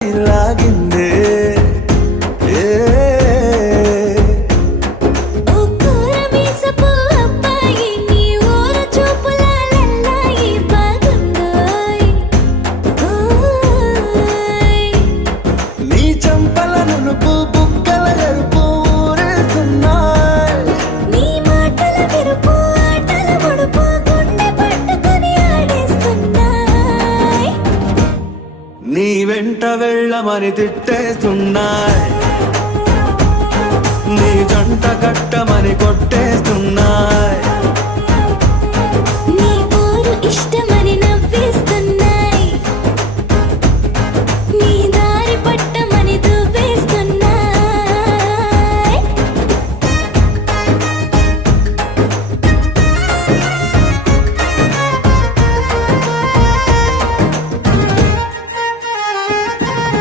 లాగిందే నీ వెంట వెళ్ళమని తిట్టేస్తున్నాయ్, నీ జంట కట్టమని కొట్టేస్తున్నాయ్, నీ ఊరు ఇష్టమని